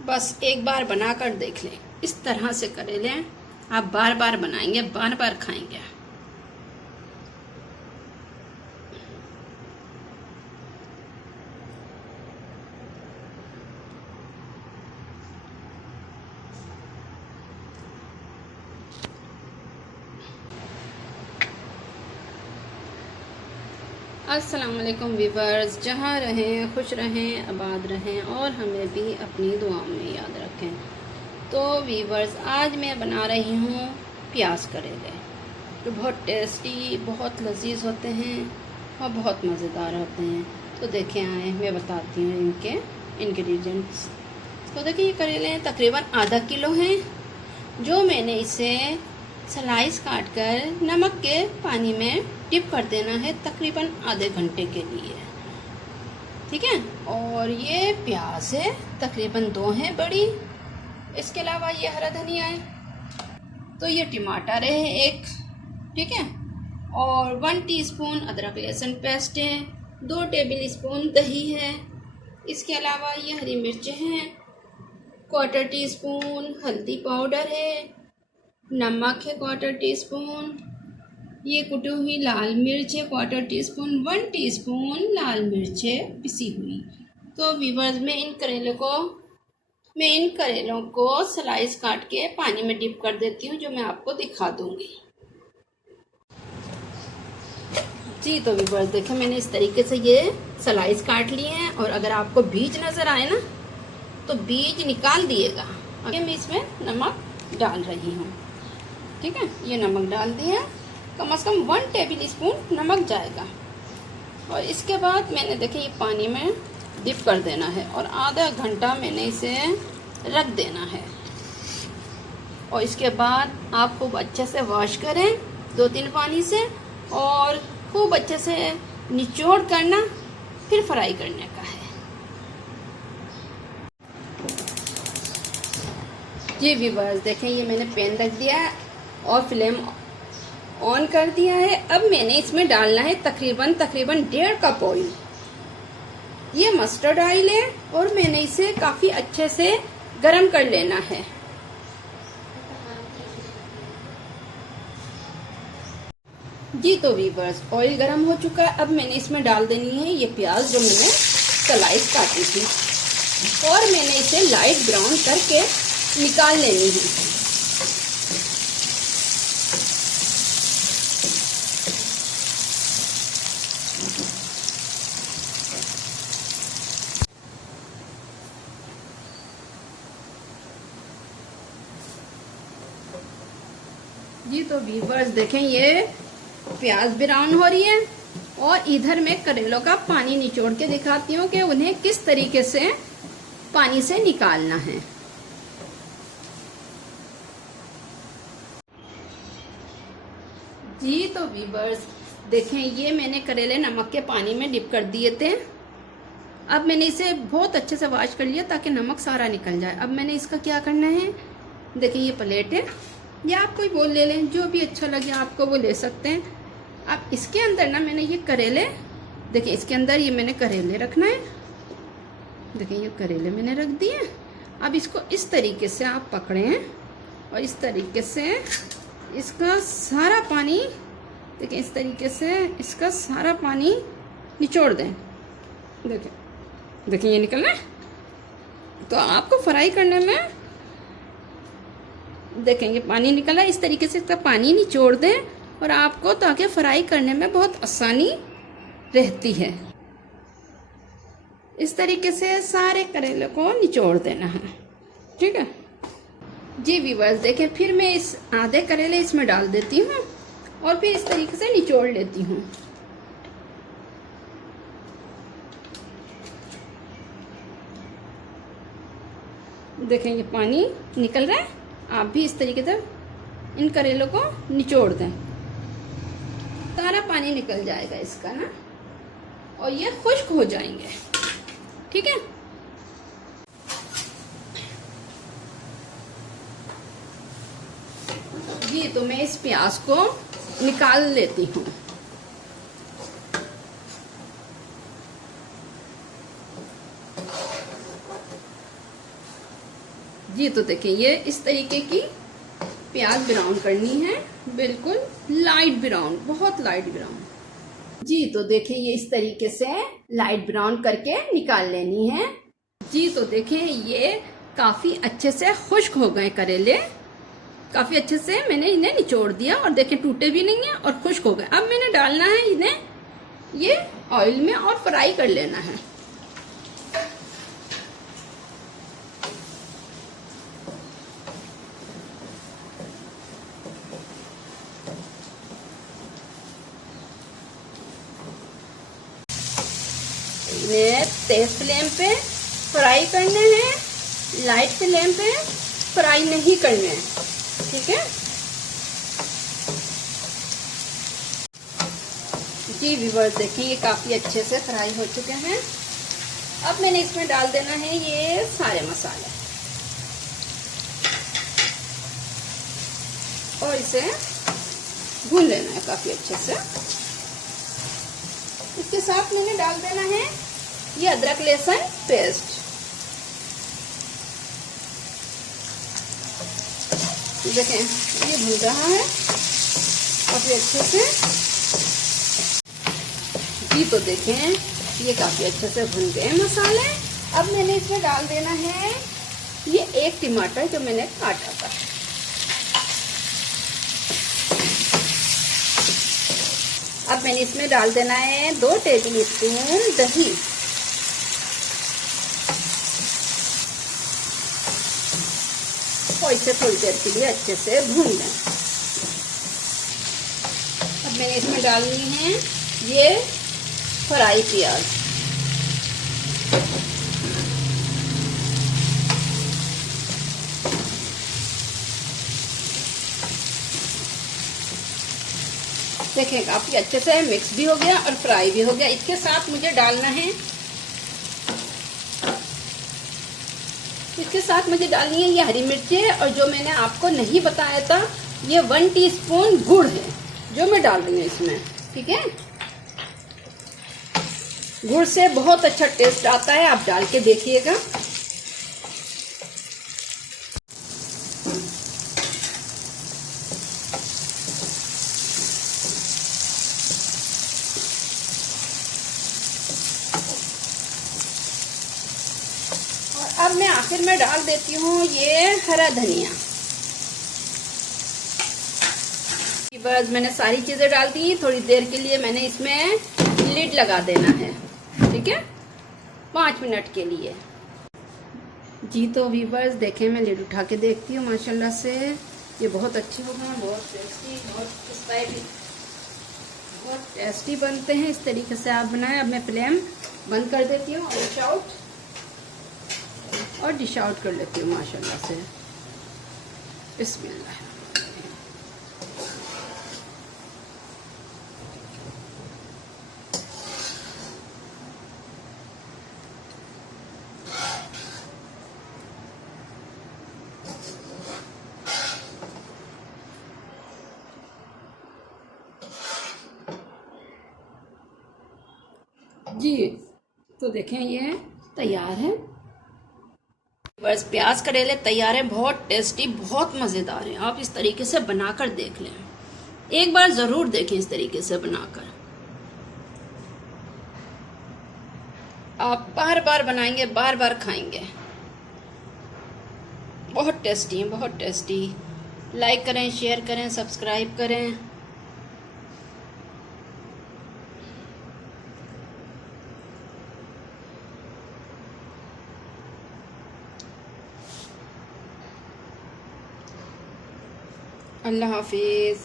बस एक बार बनाकर देख लें। इस तरह से करेले आप बार बार बनाएंगे, बार बार खाएंगे। अस्सलाम वालेकुम व्यूवर्स, जहाँ रहें खुश रहें, आबाद रहें और हमें भी अपनी दुआओं में याद रखें। तो व्यूवर्स, आज मैं बना रही हूँ प्याज करेले, जो बहुत टेस्टी, बहुत लजीज होते हैं और बहुत मज़ेदार होते हैं। तो देखें, आए मैं बताती हूँ इनके इंग्रेडिएंट्स। तो देखिए, ये करेले तकरीबन आधा किलो हैं, जो मैंने इसे स्लाइस काट कर नमक के पानी में डिप कर देना है तकरीबन आधे घंटे के लिए, ठीक है। और ये प्याज है, तकरीबन 2 हैं बड़ी। इसके अलावा ये हरा धनिया है, तो ये टमाटर है 1, ठीक है। और 1 टीस्पून अदरक लहसुन पेस्ट है, 2 टेबल स्पून दही है। इसके अलावा ये हरी मिर्च हैं, 1/4 टीस्पून हल्दी पाउडर है, नमक है 1/4 टीस्पून, ये कुटी हुई लाल मिर्च है 1/4 टीस्पून, 1 टीस्पून लाल मिर्च है पिसी हुई। तो व्यूअर्स, मैं इन करेलों को स्लाइस काट के पानी में डिप कर देती हूँ, जो मैं आपको दिखा दूंगी। जी, तो व्यूअर्स देखें, मैंने इस तरीके से ये स्लाइस काट लिए हैं। और अगर आपको बीज नज़र आए ना, तो बीज निकाल दिएगा। अगर मैं इसमें नमक डाल रही हूँ, ठीक है। ये नमक डाल दिया, कम से कम 1 टेबल स्पून नमक जाएगा। और इसके बाद मैंने देखे ये पानी में डिप कर देना है और आधा घंटा मैंने इसे रख देना है। और इसके बाद आप खूब अच्छे से वॉश करें 2-3 पानी से, और खूब अच्छे से निचोड़ करना, फिर फ्राई करने का है। जी व्यूअर्स, देखें, ये मैंने पैन रख दिया है और फ्लेम ऑन कर दिया है। अब मैंने इसमें डालना है तकरीबन 1.5 कप ऑयल। ये मस्टर्ड ऑयल है और मैंने इसे काफी अच्छे से गरम कर लेना है। जी, तो व्यूअर्स, ऑयल गरम हो चुका है। अब मैंने इसमें डाल देनी है ये प्याज, जो मैंने स्लाइस काटी थी, और मैंने इसे लाइट ब्राउन करके निकाल लेनी है। जी, तो व्यूअर्स देखें, ये प्याज ब्राउन हो रही है और इधर मैं करेलों का पानी निचोड़ के दिखाती हूँ कि उन्हें किस तरीके से पानी से निकालना है। जी, तो व्यूअर्स देखें, ये मैंने करेले नमक के पानी में डिप कर दिए थे। अब मैंने इसे बहुत अच्छे से वॉश कर लिया ताकि नमक सारा निकल जाए। अब मैंने इसका क्या करना है, देखिए ये प्लेट है, या आप कोई बोल ले लें, जो भी अच्छा लगे आपको वो ले सकते हैं। अब इसके अंदर ना मैंने ये करेले, देखिए इसके अंदर ये मैंने करेले रखना है। देखिए ये करेले मैंने रख दिए। अब इसको इस तरीके से आप पकड़ें और इस तरीके से इसका सारा पानी, देखिए इस तरीके से इसका सारा पानी निचोड़ दें। देखिए ये निकलना है। तो आपको फ्राई करने में देखेंगे पानी निकला, इस तरीके से इसका पानी निचोड़ दें और आपको, ताकि फ्राई करने में बहुत आसानी रहती है। इस तरीके से सारे करेले को निचोड़ देना है, ठीक है। जी व्यूअर्स देखें, फिर मैं इस आधे करेले इसमें डाल देती हूँ और फिर इस तरीके से निचोड़ लेती हूँ। देखें ये पानी निकल रहा है। आप भी इस तरीके से इन करेलों को निचोड़ दें, सारा पानी निकल जाएगा इसका ना, और ये खुश्क हो जाएंगे, ठीक है। जी, तो मैं इस प्याज को निकाल लेती हूँ। जी तो देखिए ये इस तरीके की प्याज ब्राउन करनी है, बिल्कुल लाइट ब्राउन, बहुत लाइट ब्राउन। जी तो देखिए ये इस तरीके से लाइट ब्राउन करके निकाल लेनी है। जी तो देखिए ये काफी अच्छे से खुश्क हो गए करेले, काफी अच्छे से मैंने इन्हें निचोड़ दिया और देखिए टूटे भी नहीं है और खुश्क हो गए। अब मैंने डालना है इन्हें ये ऑयल में और फ्राई कर लेना है। इन्हें तेज फ्लेम पे फ्राई करने हैं, लाइट फ्लेम पे फ्राई नहीं करने हैं, ठीक है। जी व्यूअर्स देखिए ये काफी अच्छे से फ्राई हो चुके हैं। अब मैंने इसमें डाल देना है ये सारे मसाले और इसे भून लेना है काफी अच्छे से। इसके साथ मैंने डाल देना है ये अदरक लहसुन पेस्ट। देखें ये भून रहा है काफी अच्छे से। जी तो देखें ये काफी अच्छे से भुन गए मसाले। अब मैंने इसमें डाल देना है ये एक टमाटर जो मैंने काटा था। अब मैंने इसमें डाल देना है 2 टेबल स्पून दही। और इसे थोड़ी देर के लिए अच्छे से भून लें। अब मैंने इसमें डालनी है ये फ्राई प्याज। देखिए काफी अच्छे से मिक्स भी हो गया और फ्राई भी हो गया। इसके साथ मुझे डालना है डालनी है ये हरी मिर्ची, और जो मैंने आपको नहीं बताया था ये 1 टीस्पून गुड़ है जो मैं डाल रही हूँ इसमें, ठीक है। गुड़ से बहुत अच्छा टेस्ट आता है, आप डाल के देखिएगा। और अब मैं आखिर में डाल देती हूँ ये हरा धनिया। बस मैंने सारी चीजें डाल दी। थोड़ी देर के लिए मैंने इसमें लिड लगा देना है, ठीक है, 5 मिनट के लिए। जी तो व्यूअर्स देखें मैं लिड उठा के देखती हूँ, माशाल्लाह से ये बहुत अच्छे हो गए, बहुत टेस्टी, बहुत टेस्टी बनते हैं। इस तरीके से आप बनाएं। अब मैं फ्लेम बंद कर देती हूँ और डिश आउट कर लेती हूँ माशाल्लाह से। बिस्मिल्लाह। जी तो देखें ये तैयार है। बस प्याज करेले तैयार है, बहुत टेस्टी, बहुत मज़ेदार है। आप इस तरीके से बनाकर देख लें, एक बार ज़रूर देखें इस तरीके से बनाकर। आप बार बार बनाएंगे, बार बार खाएंगे। बहुत टेस्टी है, बहुत टेस्टी। लाइक करें, शेयर करें, सब्सक्राइब करें। अल्लाह हाफिज़।